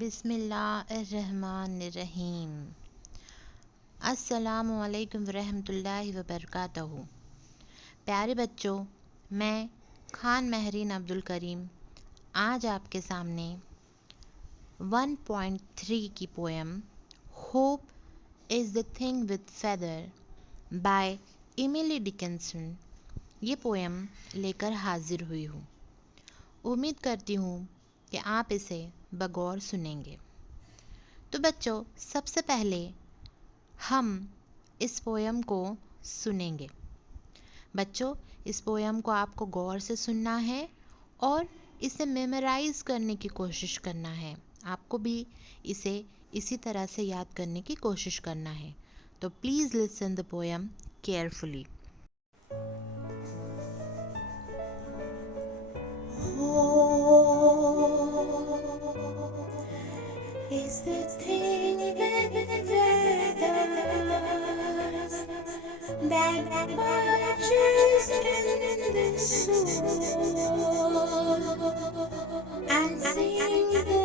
बिस्मिल्लाहिर्रहमानिर्रहीम। अस्सलामुअलैकुम वरहमतुल्लाहि वबरकातुहू। प्यारे बच्चों, मैं खान महरीन अब्दुल करीम आज आपके सामने 1.3 की poem hope is the thing with feather by Emily Dickinson ये पोएम लेकर हाजिर हुई हूँ। उम्मीद करती हूँ कि आप इसे बगौर सुनेंगे। तो बच्चों, सबसे पहले हम इस पोएम को सुनेंगे। बच्चों, इस पोएम को आपको गौर से सुनना है और इसे मेमोराइज करने की कोशिश करना है। आपको भी इसे इसी तरह से याद करने की कोशिश करना है। तो please listen the poem carefully. Is the thing with feathers that perches in the soul and sings the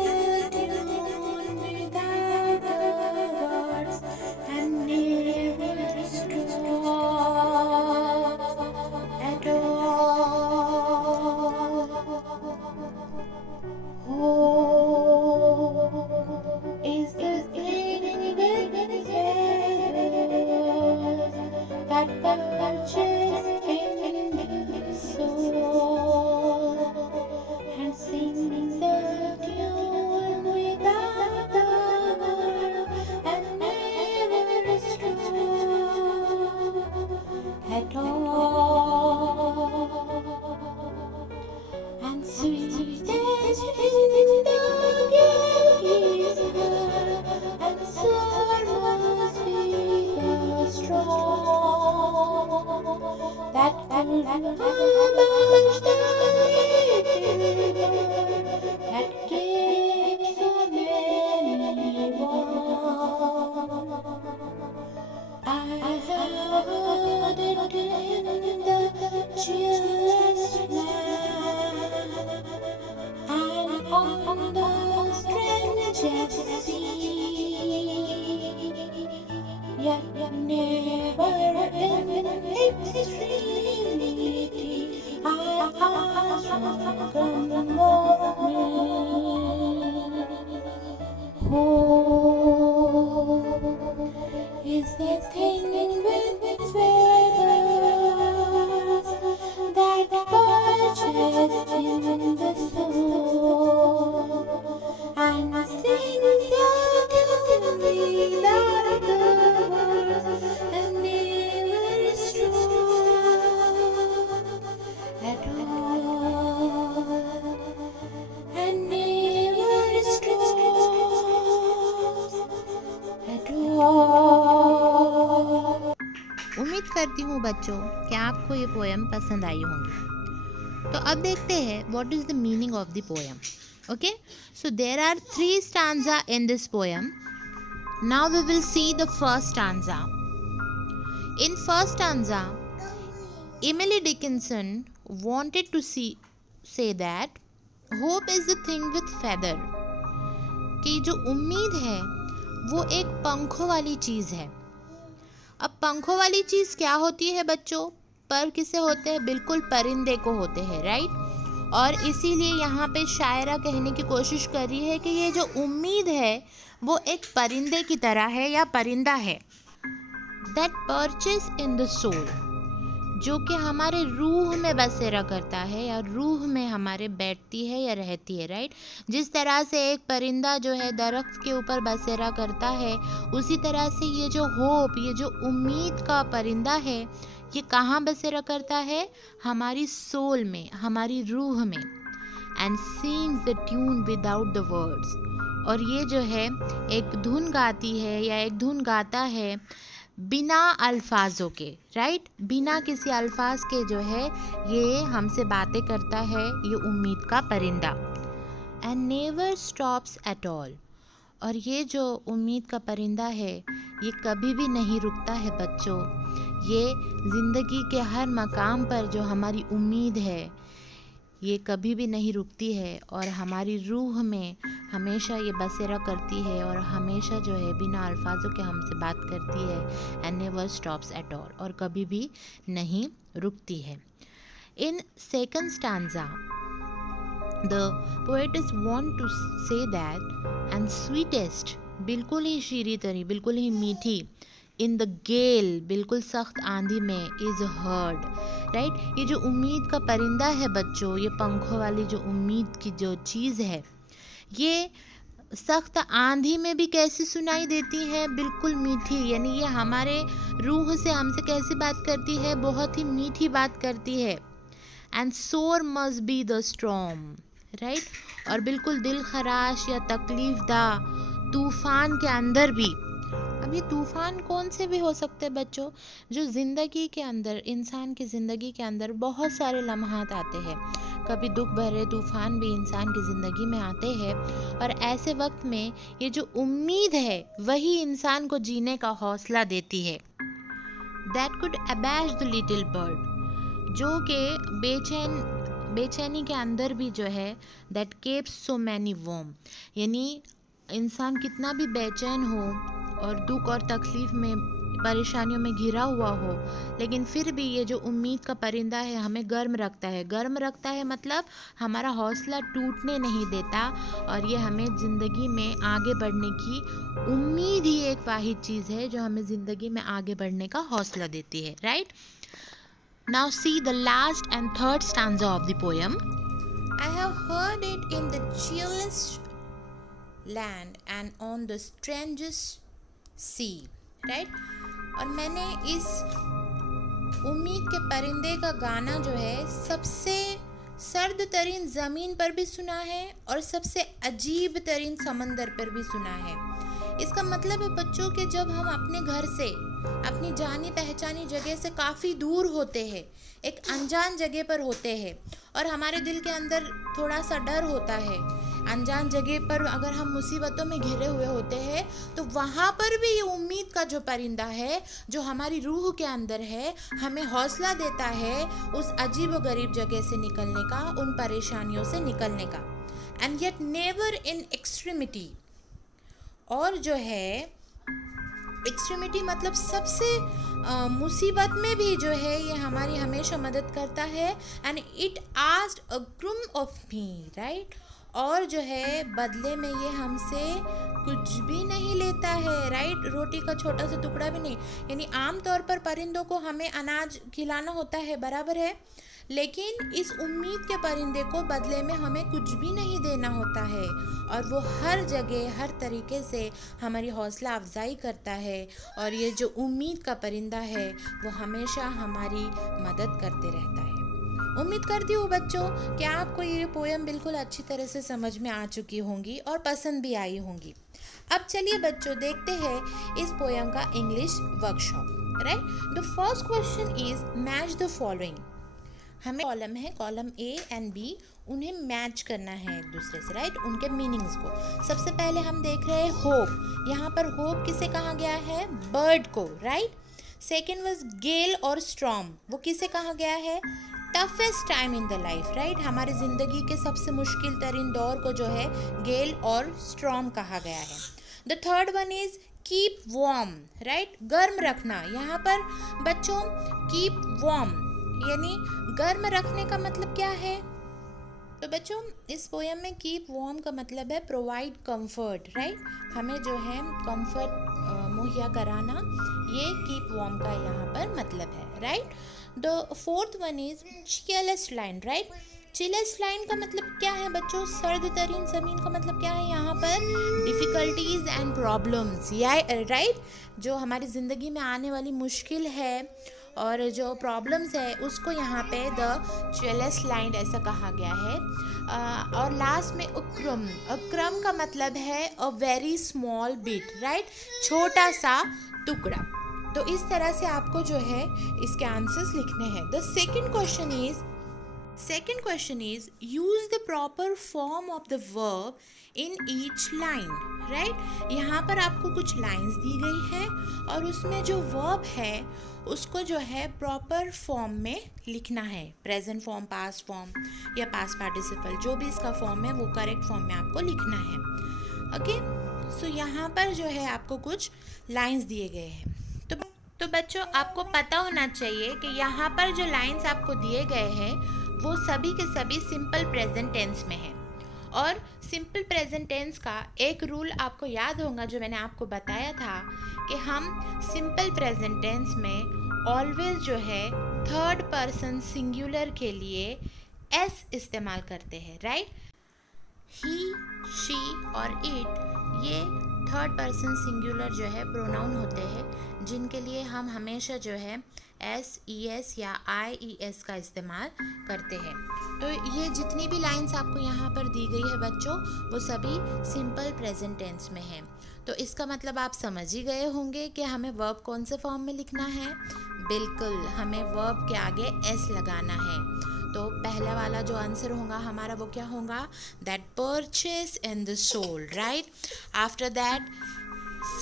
tune without the words and never stop at all. Hope is the thing with feathers that perches in the soul and sings the tune without the word and never stop at all. And sweetest in the gaze and sorrows feel strong that could abolish the river that gave so many warm. I heard it in the cheerless land and on the strangest sea, yet never in extremity I shrunken of me. Hope is the thing with feathers that perches in the soul and sings the tune without the words and never stop at all and never stop at all. उम्मीद करती हूँ बच्चों कि आपको ये poem पसंद आई होंगी। तो अब देखते हैं what is the meaning of the poem. Okay, so there are 3 stanza in this poem. Now we will see the first stanza. In first stanza, Emily Dickinson wanted to say that hope is the thing with feather, कि जो उम्मीद है वो एक पंखों वाली चीज़ है। अब पंखों वाली चीज़ क्या होती है बच्चों? पर किसे होते हैं? बिल्कुल परिंदे को होते हैं, राइट? और इसीलिए यहाँ पे शायरा कहने की कोशिश कर रही है कि ये जो उम्मीद है वो एक परिंदे की तरह है या परिंदा है। That perches in the soul, जो कि हमारे रूह में बसेरा करता है या रूह में हमारे बैठती है या रहती है, राइट? जिस तरह से एक परिंदा जो है दरख्त के ऊपर बसेरा करता है, उसी तरह से ये जो होप, ये जो उम्मीद का परिंदा है, ये कहाँ बसेरा करता है? हमारी सोल में, हमारी रूह में। And sings the tune without the words, और ये जो है एक धुन गाती है या एक धुन गाता है बिना अल्फाजों के, राइट? बिना किसी अल्फाज के जो है ये हमसे बातें करता है, ये उम्मीद का परिंदा। And never stops at all, और ये जो उम्मीद का परिंदा है ये कभी भी नहीं रुकता है बच्चों। ये ज़िंदगी के हर मकाम पर जो हमारी उम्मीद है ये कभी भी नहीं रुकती है और हमारी रूह में हमेशा ये बसेरा करती है और हमेशा जो है बिना अल्फाजों के हमसे बात करती है and never stops at all, और कभी भी नहीं रुकती है. In second stanza the poets want to say that and sweetest, बिल्कुल ही शीरी तरी, बिल्कुल ही मीठी, इन द गेल, बिल्कुल सख्त आंधी में, इज हर्ड, राइट. ये जो उम्मीद का परिंदा है बच्चों, ये पंखों वाली जो उम्मीद की जो चीज़ है, ये सख्त आंधी में भी कैसी सुनाई देती है, बिल्कुल मीठी. यानी ये हमारे रूह से हमसे कैसी बात करती है, बहुत ही मीठी बात करती है. And sore must be the storm, right. और बिल्कुल दिल खराश या तकलीफदा तूफान के अंदर भी. अब ये तूफान कौन से भी हो सकते हैं बच्चों, जो ज़िंदगी के अंदर, इंसान की ज़िंदगी के अंदर बहुत सारे लम्हात आते हैं. कभी दुख भरे तूफान भी इंसान की ज़िंदगी में आते हैं, और ऐसे वक्त में ये जो उम्मीद है वही इंसान को जीने का हौसला देती है. That could abash the little bird, जो कि बेचैनी के अंदर भी जो है, that keeps so many warm. यानी इंसान कितना भी बेचैन हो और दुख और तकलीफ में, परेशानियों में घिरा हुआ हो, लेकिन फिर भी ये जो उम्मीद का परिंदा है हमें गर्म रखता है. गर्म रखता है मतलब हमारा हौसला टूटने नहीं देता, और ये हमें ज़िंदगी में आगे बढ़ने की उम्मीद ही एक वाहिद चीज़ है जो हमें ज़िंदगी में आगे बढ़ने का हौसला देती है, right. Now see the last and third stanza of the poem. I have heard it in the chillest land and on the strangest sea, right? और मैंने इस उम्मीद के परिंदे का गाना जो है सबसे सर्द तरीन ज़मीन पर भी सुना है और सबसे अजीब तरीन समंदर पर भी सुना है. इसका मतलब है बच्चों कि जब हम अपने घर से, अपनी जानी पहचानी जगह से काफ़ी दूर होते हैं, एक अनजान जगह पर होते हैं, और हमारे दिल के अंदर थोड़ा सा डर होता है, अनजान जगह पर अगर हम मुसीबतों में घिरे हुए होते हैं, तो वहाँ पर भी ये उम्मीद का जो परिंदा है, जो हमारी रूह के अंदर है, हमें हौसला देता है उस अजीब व गरीब जगह से निकलने का, उन परेशानियों से निकलने का. And yet never in extremity, और जो है एक्सट्रीमिटी मतलब सबसे मुसीबत में भी जो है ये हमारी हमेशा मदद करता है. And it asked a crumb of me, right. और जो है बदले में ये हमसे कुछ भी नहीं लेता है, राइट. रोटी का छोटा सा टुकड़ा भी नहीं. यानी आम तौर पर परिंदों को हमें अनाज खिलाना होता है, बराबर है, लेकिन इस उम्मीद के परिंदे को बदले में हमें कुछ भी नहीं देना होता है, और वो हर जगह हर तरीके से हमारी हौसला अफजाई करता है. और ये जो उम्मीद का परिंदा है वो हमेशा हमारी मदद करते रहता है. उम्मीद करती हूँ बच्चों कि आपको ये पोएम बिल्कुल अच्छी तरह से समझ में आ चुकी होंगी और पसंद भी आई होंगी. अब चलिए बच्चों देखते हैं इस पोएम का English workshop, right. The first question is match the following. हमें कॉलम है, कॉलम ए एंड बी, उन्हें मैच करना है एक दूसरे से, राइट, उनके मीनिंग्स को. सबसे पहले हम देख रहे हैं होप. यहाँ पर होप किसे कहा गया है, बर्ड को, राइट. सेकेंड वाज गेल और स्टॉर्म, वो किसे कहा गया है, toughest time in the life, right. हमारी ज़िंदगी के सबसे मुश्किल तरीन दौर को जो है गेल और स्टॉर्म कहा गया है. The third one is keep warm, right, गर्म रखना. यहाँ पर बच्चों कीप वार्म यानी गर्म रखने का मतलब क्या है, तो बच्चों इस पोएम में कीप वार्म का मतलब है प्रोवाइड कंफर्ट, राइट. हमें जो है कंफर्ट मुहैया कराना, ये कीप वार्म का यहाँ पर मतलब है, right. The fourth one is chillest line, right. Chillest line का मतलब क्या है बच्चों, सर्द तरीन ज़मीन का मतलब क्या है, यहाँ पर डिफ़िकल्टीज एंड प्रॉब्लम्स, या राइट, जो हमारी ज़िंदगी में आने वाली मुश्किल है और जो प्रॉब्लम्स है उसको यहाँ पे द चिलेस्ट लाइन ऐसा कहा गया है. और लास्ट में अक्रम. अक्रम का मतलब है a very small bit, right, छोटा सा टुकड़ा. तो इस तरह से आपको जो है इसके आंसर्स लिखने हैं. The second question is use the proper form of the verb in each line, right. यहाँ पर आपको कुछ लाइंस दी गई है और उसमें जो वर्ब है उसको जो है प्रॉपर फॉर्म में लिखना है, प्रेजेंट फॉर्म, पास्ट फॉर्म या पास्ट पार्टिसिपल, जो भी इसका फॉर्म है वो करेक्ट फॉर्म में आपको लिखना है। ओके, सो यहाँ पर जो है आपको कुछ लाइंस दिए गए हैं। तो बच्चों आपको पता होना चाहिए कि यहाँ पर जो लाइंस आपको दिए गए हैं वो सभी के सभी सिंपल प्रेजेंट टेंस में है। और सिंपल प्रेजेंट टेंस का एक रूल आपको याद होगा जो मैंने आपको बताया था कि हम सिंपल प्रेजेंट टेंस में ऑलवेज जो है थर्ड पर्सन सिंगुलर के लिए एस इस्तेमाल करते हैं, राइट। ही, शी और इट ये थर्ड पर्सन सिंगुलर जो है प्रोनाउन होते हैं जिनके लिए हम हमेशा जो है एस, ई एस या आई ई एस का इस्तेमाल करते हैं। तो ये जितनी भी लाइंस आपको यहाँ पर दी गई है बच्चों वो सभी सिंपल प्रेजेंट टेंस में है। तो इसका मतलब आप समझ ही गए होंगे कि हमें वर्ब कौन से फॉर्म में लिखना है। बिल्कुल, हमें वर्ब के आगे एस लगाना है। तो पहला वाला जो आंसर होगा हमारा वो क्या होगा, that purchase and the soul, right. After that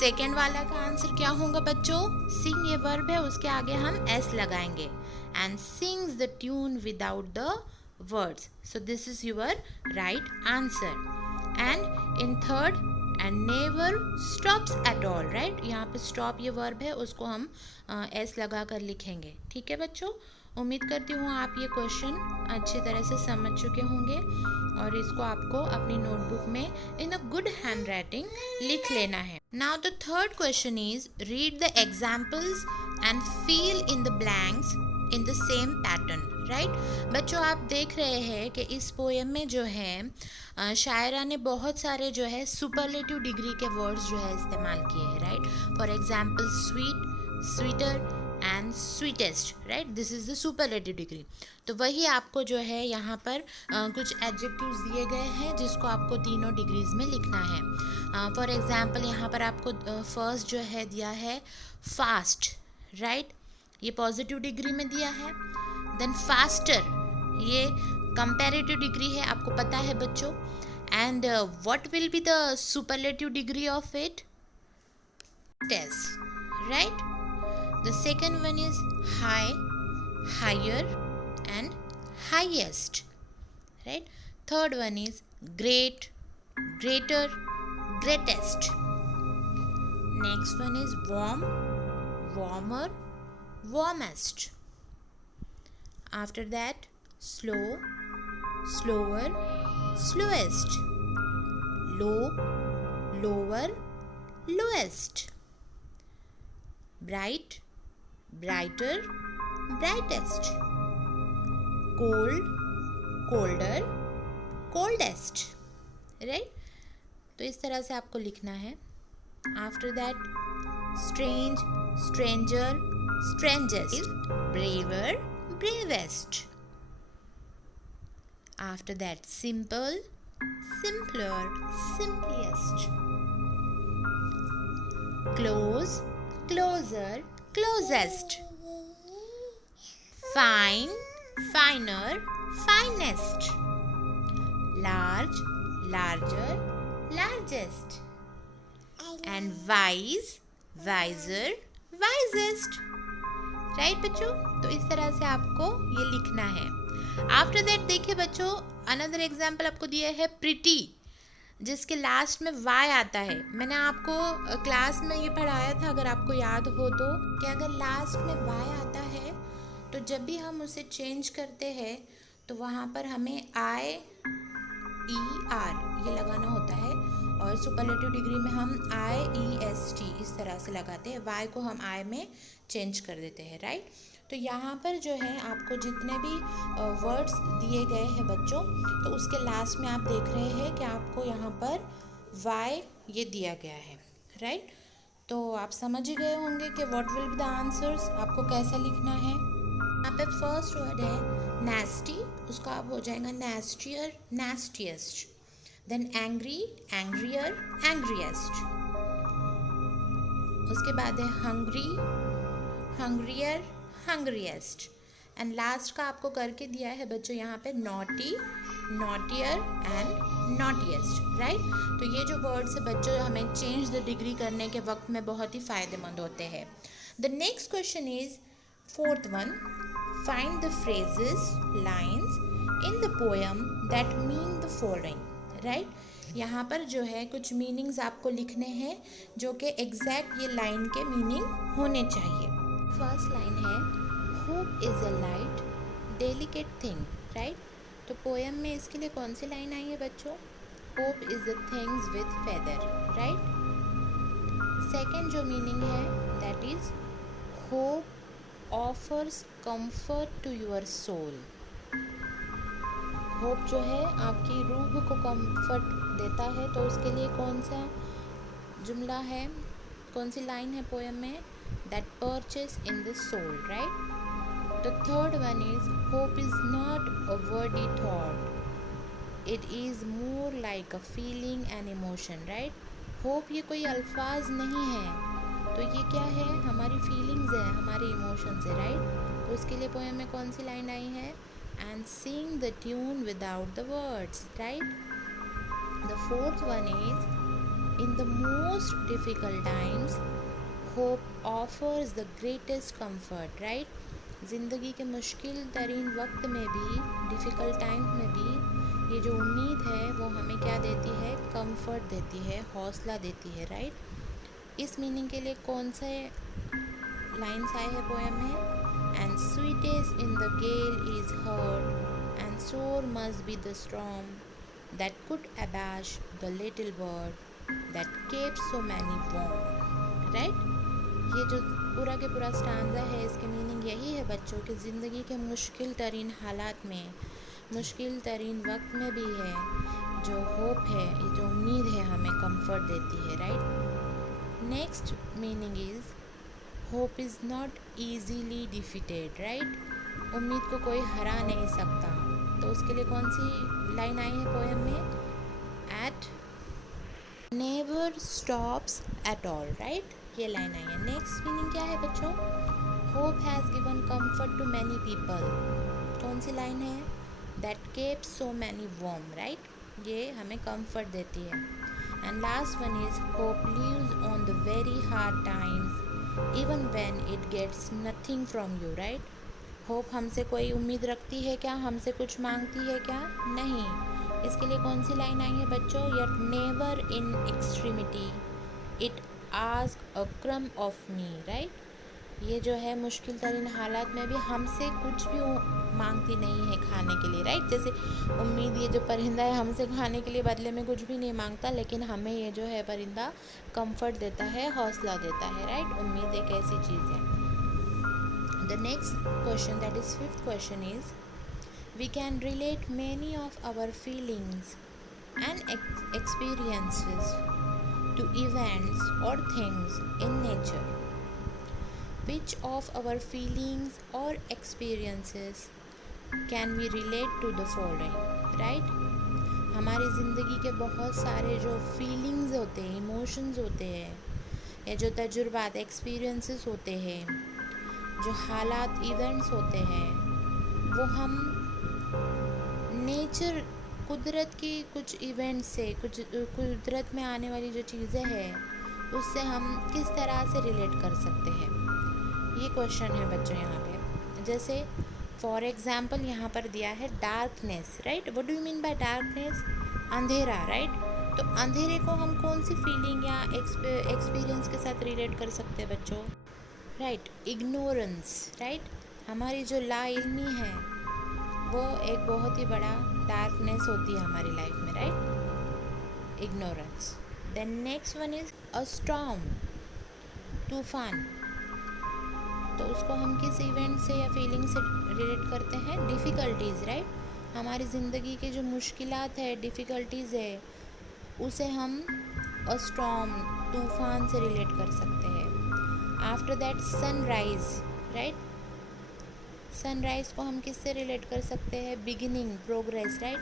second वाला का आंसर क्या होगा बच्चों, सिंग ये वर्ब है उसके आगे हम एस लगाएंगे, and sings the tune without the words, so this is your right answer. And in third, and never stops at all, right. यहाँ पे स्टॉप ये वर्ब है उसको हम एस लगा कर लिखेंगे, ठीक है बच्चों। उम्मीद करती हूँ आप ये क्वेश्चन अच्छी तरह से समझ चुके होंगे और इसको आपको अपनी नोटबुक में इन अ गुड हैंड राइटिंग लिख लेना है। Now the third question is read the examples and feel in the blanks in the same pattern, right. बच्चों आप देख रहे हैं कि इस पोएम में जो है शायरा ने बहुत सारे जो है सुपरलेटिव डिग्री के वर्ड्स जो है इस्तेमाल किए हैं, right. For example sweet, sweeter and sweetest, right, this is the superlative degree. तो वही आपको जो है यहाँ पर कुछ एडजेक्टिव्स दिए गए हैं जिसको आपको तीनों डिग्रीज में लिखना है। फॉर एग्जाम्पल यहाँ पर आपको फर्स्ट जो है दिया है फास्ट, राइट, ये पॉजिटिव डिग्री में दिया है। देन फास्टर ये कंपैरेटिव डिग्री है, आपको पता है बच्चों। And what will be the superlative degree of it, test, right. The second one is high, higher and highest, right. Third one is great, greater, greatest. Next one is warm, warmer, warmest. After that slow, slower, slowest. Low, lower, lowest. Bright, brighter, brightest. Cold, colder, coldest, right. तो इस तरह से आपको लिखना है। After that strange, stranger, strangest, braver, bravest. After that simple, simpler, simplest. Close, closer, closest. Fine, finer, finest. Large, larger, largest. And wise, wiser, wisest. Right बच्चों, तो इस तरह से आपको ये लिखना है। आफ्टर दैट देखिए बच्चों, अनदर एग्जाम्पल आपको दिया है प्रिटी, जिसके लास्ट में वाई आता है। मैंने आपको क्लास में ये पढ़ाया था, अगर आपको याद हो तो, कि अगर लास्ट में वाई आता है तो जब भी हम उसे चेंज करते हैं तो वहाँ पर हमें आई ई आर ये लगाना होता है, और सुपरलेटिव डिग्री में हम आई ई एस टी इस तरह से लगाते हैं। वाई को हम आई में चेंज कर देते हैं, राइट। तो यहाँ पर जो है आपको जितने भी वर्ड्स दिए गए हैं बच्चों, तो उसके लास्ट में आप देख रहे हैं कि आपको यहाँ पर वाई ये दिया गया है, राइट। तो आप समझ ही गए होंगे कि what will be the answers, आपको कैसा लिखना है। यहाँ पे फर्स्ट वर्ड है नेस्टी, उसका आप हो जाएगा नेस्टियर, नेस्टिएस्ट। Then angry, एंग्रियर, एंग्रिएस्ट। उसके बाद है हंग्री, हंग्रियर, hungriest. एंड लास्ट का आपको करके दिया है बच्चों यहाँ पे नॉटी, नॉटियर एंड नॉटिएस्ट, राइट। तो ये जो वर्ड्स है बच्चों हमें चेंज द डिग्री करने के वक्त में बहुत ही फ़ायदेमंद होते हैं। The next question is fourth one, find the phrases lines in the poem that mean the following, right. यहाँ पर जो है कुछ मीनिंग्स आपको लिखने हैं जो कि एग्जैक्ट ये लाइन के मीनिंग होने चाहिए। फर्स्ट लाइन है hope is a light delicate thing, right. तो पोएम में इसके लिए कौन सी लाइन आई है बच्चों? Hope is the things with feather, right. Second जो मीनिंग है that is hope offers comfort to your soul. Hope जो है आपकी रूह को कंफर्ट देता है, तो उसके लिए कौन सा जुमला है, कौन सी लाइन है पोएम में? That purchase in the soul, right. The third one is hope is not a wordy thought, it is more like a feeling and emotion, right. Hope ये कोई अल्फाज नहीं है, तो ये क्या है? हमारी फीलिंग्स है, हमारे इमोशंस है, राइट। तो उसके लिए पोएम में कौन सी लाइन आई है? And Singh the tune without the words, right. The fourth one is in the most difficult times hope offers the greatest comfort, right. ज़िंदगी के मुश्किल तरीन वक्त में भी, डिफ़िकल्ट टाइम में भी ये जो उम्मीद है वो हमें क्या देती है? कंफर्ट देती है, हौसला देती है, राइट। इस मीनिंग के लिए कौन से लाइन्स आए हैं पोएम में? And sweetest in the gale is heard and sore must be the storm that could abash the little bird that kept so many warm, right. ये जो पूरा के पूरा स्टांजा है इसके मीनिंग यही है बच्चों कि ज़िंदगी के मुश्किल तरीन हालात में, मुश्किल तरीन वक्त में भी है जो होप है, ये जो उम्मीद है हमें कंफर्ट देती है, right. Next meaning is hope is not easily defeated, right. उम्मीद को कोई हरा नहीं सकता, तो उसके लिए कौन सी लाइन आई है पोएम में? At never stops at all, right. ये लाइन आई है। नेक्स्ट मीनिंग क्या है बच्चों? Hope has given comfort to many people, कौन सी लाइन है? That kept so many warm, right. ये हमें कंफर्ट देती है। And last one is hope lives on the very hard times even when it gets nothing from you, right. Hope हमसे कोई उम्मीद रखती है क्या? हमसे कुछ मांगती है क्या? नहीं। इसके लिए कौन सी लाइन आई है बच्चों? Yet never in extremity it ask a क्रम ऑफ मी, राइट। ये जो है मुश्किल तरीन हालात में भी हमसे कुछ भी मांगती नहीं है खाने के लिए, राइट। जैसे उम्मीद, ये जो परिंदा है हमसे खाने के लिए बदले में कुछ भी नहीं मांगता, लेकिन हमें ये जो है परिंदा कंफर्ट देता है, हौसला देता है, राइट। उम्मीद एक ऐसी चीज़ है। The next question that is fifth question is we can relate many of our feelings and experiences to events or things in nature. Which of our feelings or experiences can we relate to the following, right? हमारी ज़िंदगी के बहुत सारे जो feelings होते हैं, emotions होते हैं, या जो तजुर्बात, एक्सपीरियंसेस होते हैं, जो हालात, इवेंट्स होते हैं, वो हम नेचर, कुदरत की कुछ इवेंट से, कुछ कुदरत में आने वाली जो चीज़ें हैं उससे हम किस तरह से रिलेट कर सकते हैं, ये क्वेश्चन है बच्चों यहाँ पे। जैसे फॉर एग्जांपल यहाँ पर दिया है darkness, right. What do you mean by darkness? अंधेरा, राइट। तो अंधेरे को हम कौन सी फीलिंग या एक्सपीरियंस के साथ रिलेट कर सकते हैं बच्चों? Right, ignorance, right. हमारी जो लाइल्मी है वो एक बहुत ही बड़ा डार्कनेस होती है हमारी लाइफ में, right, ignorance. Then next one is a storm, तूफान। तो उसको हम किस इवेंट से या फीलिंग से रिलेट करते हैं? Difficulties, right. हमारी ज़िंदगी के जो मुश्किलात है, डिफ़िकल्टीज़ है, उसे हम अ स्टॉर्म, तूफान से रिलेट कर सकते हैं। After that sunrise, right. Sunrise को हम किससे रिलेट कर सकते हैं? Beginning, progress, right.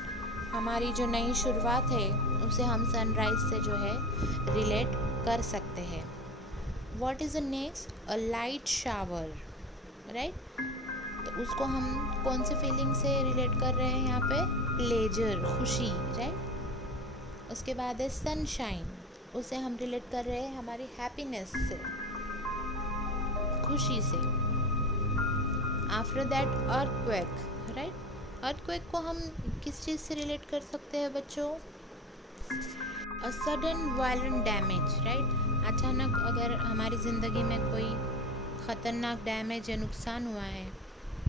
हमारी जो नई शुरुआत है उसे हम सनराइज़ से जो है रिलेट कर सकते हैं। What is the next? A light shower, right. तो उसको हम कौन सी फीलिंग से रिलेट कर रहे हैं यहाँ पे? प्लेजर, खुशी, राइट। उसके बाद है सनशाइन, उसे हम रिलेट कर रहे हैं हमारी हैप्पीनेस से, खुशी से। After that earthquake, right. Earthquake को हम किस चीज़ से रिलेट कर सकते हैं बच्चों? A sudden violent damage, right. अचानक अगर हमारी ज़िंदगी में कोई ख़तरनाक डैमेज या नुकसान हुआ है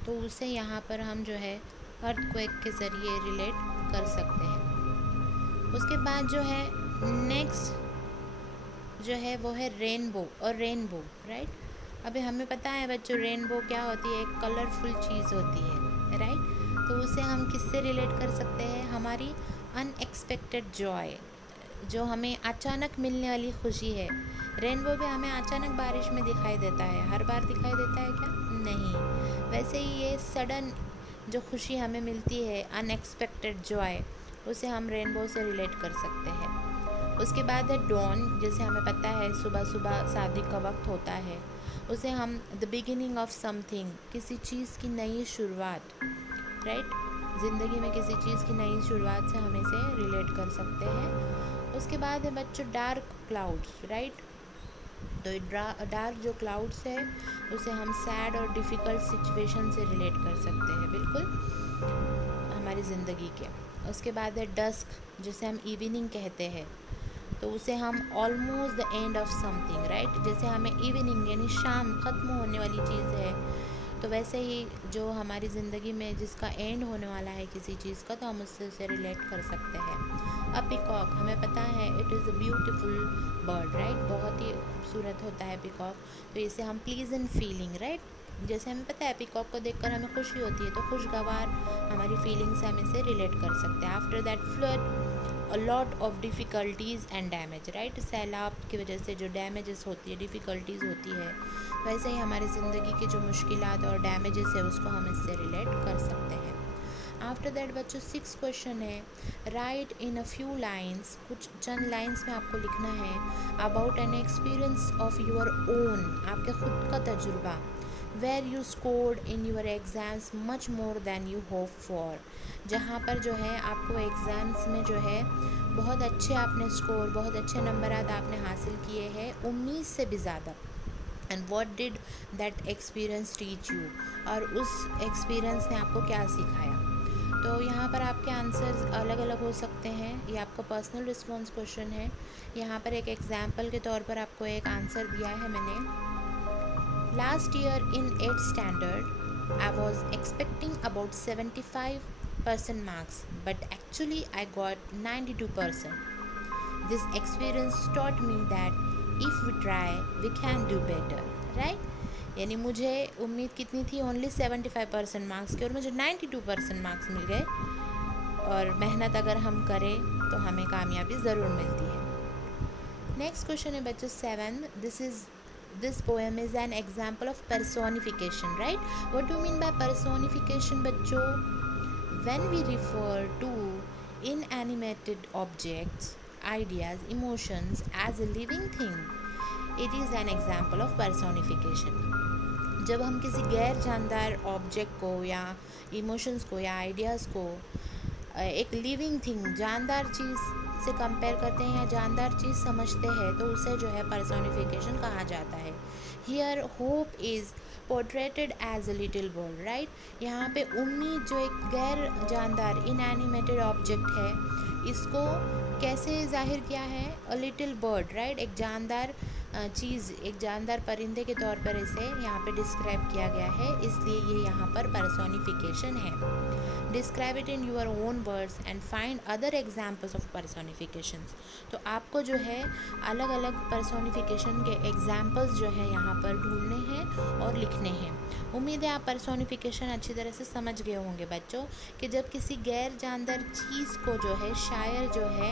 तो उसे यहाँ पर हम जो है अर्थक्वेक के ज़रिए रिलेट कर सकते हैं। उसके बाद जो है नेक्स्ट जो है वो है रेनबो और रेनबो, राइट। अभी हमें पता है बच्चों रेनबो क्या होती है, एक कलरफुल चीज़ होती है, राइट। तो उसे हम किससे रिलेट कर सकते हैं? हमारी अनएक्सपेक्टेड जॉय, जो हमें अचानक मिलने वाली खुशी है। रेनबो भी हमें अचानक बारिश में दिखाई देता है, हर बार दिखाई देता है क्या? नहीं। वैसे ही ये सडन जो खुशी हमें मिलती है, अनएक्सपेक्टेड जॉय, उसे हम रेनबो से रिलेट कर सकते हैं। उसके बाद है डॉन, जैसे हमें पता है सुबह सुबह शादी का वक्त होता है, उसे हम द बिगिनिंग ऑफ समथिंग, किसी चीज़ की नई शुरुआत, राइट। ज़िंदगी में किसी चीज़ की नई शुरुआत से हम इसे रिलेट कर सकते हैं। उसके बाद है बच्चों डार्क क्लाउड्स, राइट। तो डार्क जो क्लाउड्स है उसे हम सैड और डिफ़िकल्ट सिचुएशन से रिलेट कर सकते हैं, बिल्कुल हमारी ज़िंदगी के। उसके बाद है डस्क, जिसे हम इवनिंग कहते हैं, तो उसे हम almost the end of something, right. जैसे हमें इवनिंग यानी शाम, ख़त्म होने वाली चीज़ है, तो वैसे ही जो हमारी ज़िंदगी में जिसका एंड होने वाला है किसी चीज़ का, तो हम उससे रिलेट कर सकते हैं। अ पिकॉक, हमें पता है it is a beautiful bird, right. बहुत ही खूबसूरत होता है पिकॉक, तो इसे हम प्लीजेंट फीलिंग, राइट। जैसे हमें पता है पिकॉक को देखकर हमें खुशी होती है, तो खुशगवार हमारी फीलिंग से हम इसे रिलेट कर सकते हैं। After that flood, a lot of difficulties and damage, right. सैलाब की वजह से जो डैमेजेस होती है, डिफ़िकल्टीज़ होती है, वैसे ही हमारी ज़िंदगी की जो मुश्किलात और डैमेजेस है उसको हम इससे रिलेट कर सकते हैं। आफ्टर दैट बच्चों 6 क्वेश्चन है, right in a few lines, कुछ चंद लाइन्स में आपको लिखना है about an experience of your own, आपके खुद का तजुर्बा, where you scored in your exams much more than you hope for, जहाँ पर जो है आपको एग्ज़ाम्स में जो है बहुत अच्छे आपने स्कोर, बहुत अच्छे नंबरात आपने हासिल किए हैं उम्मीद से भी ज़्यादा। And what did that experience teach you, और उस एक्सपीरियंस ने आपको क्या सिखाया। तो यहाँ पर आपके आंसर्स अलग अलग हो सकते हैं, ये आपका पर्सनल रिस्पॉन्स क्वेश्चन है। यहाँ पर एक एग्जाम्पल के तौर पर आपको एक आंसर दिया है मैंने। Last year in 8th standard I was expecting about 75% marks, but actually I got 92%. This experience taught me that if we try we can do better, right? यानी मुझे उम्मीद कितनी थी? ओनली 75% मार्क्स की, और मुझे 92% मार्क्स मिल गए। और मेहनत अगर हम करें तो हमें कामयाबी ज़रूर मिलती है। नेक्स्ट क्वेश्चन है बच्चों 7, this poem is an example of personification, right? What do you mean by personification बच्चों? When we refer to inanimated objects, ideas, emotions as a living thing, it is an example of personification. जब हम किसी गैर जानदार object को या emotions को या आइडियाज़ को एक लिविंग थिंग, जानदार चीज़ से कंपेयर करते हैं या जानदार चीज़ समझते हैं, तो उसे जो है पर्सोनिफिकेशन कहा जाता है। Here hope is portrayed as a little bird, right. यहाँ पे उम्मीद जो एक गैर जानदार इनएनिमेटेड ऑब्जेक्ट है, इसको कैसे जाहिर किया है? अ लिटिल बर्ड, राइट। एक जानदार चीज़, एक जानदार परिंदे के तौर पर इसे यहाँ पे डिस्क्राइब किया गया है, इसलिए ये यहाँ पर पर्सोनिफिकेशन है। Describe it in your own words and find other examples of personifications. तो आपको जो है अलग अलग पर्सोनिफिकेशन के एग्जाम्पल्स जो है यहाँ पर ढूंढने हैं और लिखने हैं। उम्मीद है आप पर्सोनिफिकेशन अच्छी तरह से समझ गए होंगे बच्चों, कि जब किसी गैर जानदार चीज़ को जो है शायर जो है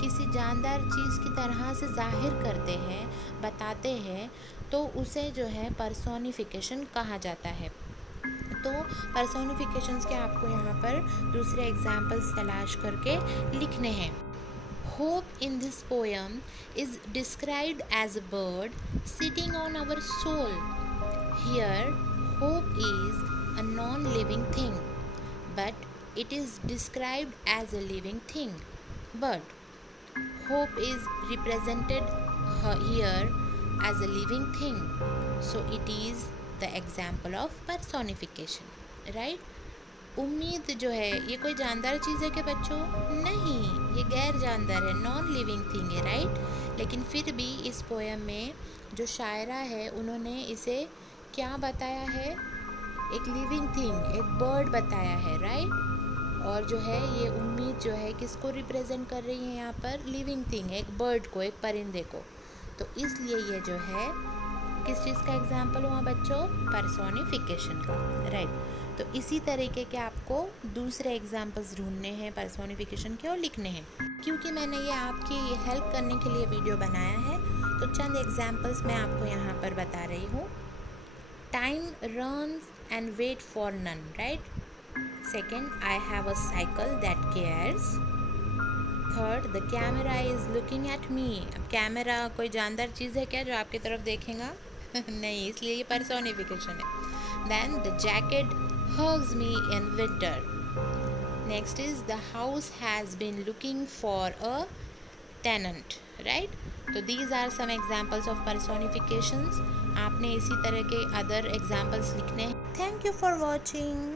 किसी जानदार चीज़ की तरह से जाहिर करते हैं, बताते हैं, तो उसे जो है पर्सोनिफिकेशन कहा जाता है। तो पर्सोनिफिकेशंस के आपको यहाँ पर दूसरे एग्जाम्पल्स तलाश करके लिखने हैं। Hope in this poem is described as a bird sitting on our soul. Here hope is a non-living thing, but it is described as a living thing. But hope is represented here as a living thing, so it is the example of personification, right? उम्मीद जो है ये कोई जानदार चीज़ है क्या बच्चों? नहीं, ये गैर जानदार है, नॉन लिविंग थिंग है, राइट? लेकिन फिर भी इस पोएम में जो शायरा है उन्होंने इसे क्या बताया है? एक लिविंग थिंग, एक बर्ड बताया है, राइट? और जो है ये उम्मीद जो है किसको रिप्रेजेंट कर रही है यहाँ पर? लिविंग थिंग, एक बर्ड को, एक परिंदे को। तो इसलिए ये जो है किस चीज़ का एग्जाम्पल हुआ बच्चों? पर्सोनिफिकेशन का, राइट? तो इसी तरीके के आपको दूसरे एग्जाम्पल्स ढूंढने हैं पर्सोनिफिकेशन के और लिखने हैं। क्योंकि मैंने ये आपकी हेल्प करने के लिए वीडियो बनाया है तो चंद एग्जाम्पल्स मैं आपको यहाँ पर बता रही हूँ। Time runs and wait for none, right? Second, I have a cycle that cares. Third, the camera is looking at me. अब कैमरा कोई जानदार चीज़ है क्या जो आपकी तरफ देखेगा? नहीं, इसलिए ये पर्सोनिफिकेशन है। Then the jacket hugs me in winter. Next is the house has been looking for a tenant, right? So these are some examples of personifications. आपने इसी तरह के other examples लिखने हैं। Thank you for watching.